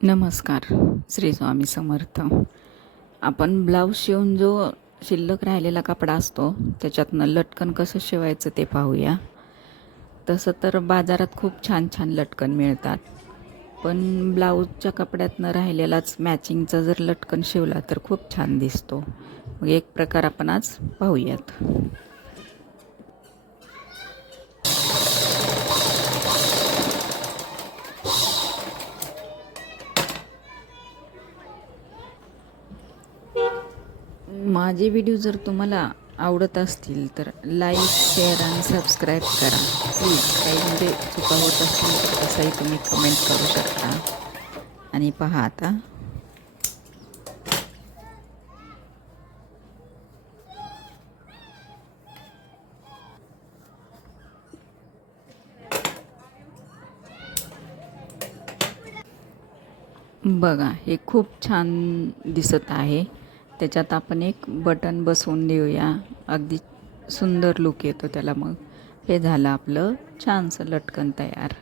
नमस्कार. श्री स्वामी समर्थ. आपण ब्लाऊज शिवून जो शिल्लक राहिलेला कपडा असतो त्याच्यातनं लटकन कसं शिवायचं ते पाहूया. तसं तर बाजारात खूप छान छान लटकन मिळतात, पण ब्लाऊजच्या कपड्यातनं राहिलेलाच मॅचिंगचा जर लटकन शिवला तर खूप छान दिसतो. मग एक प्रकार आपण आज पाहूयात. माझे व्हिडिओ जर तुम्हाला आवडत असतील तर लाईक, शेअर आणि सबस्क्राईब करा प्लीज. काही म्हणजे चुका होत असतील तर तसंही तुम्ही कमेंट करू शकता. आणि पहा आता बघा, हे खूप छान दिसत आहे. त्याच्यात आपण एक बटन बसवून देऊया, अगदी सुंदर लुक येतो त्याला. मग हे झालं आपलं छानसं लटकन तयार.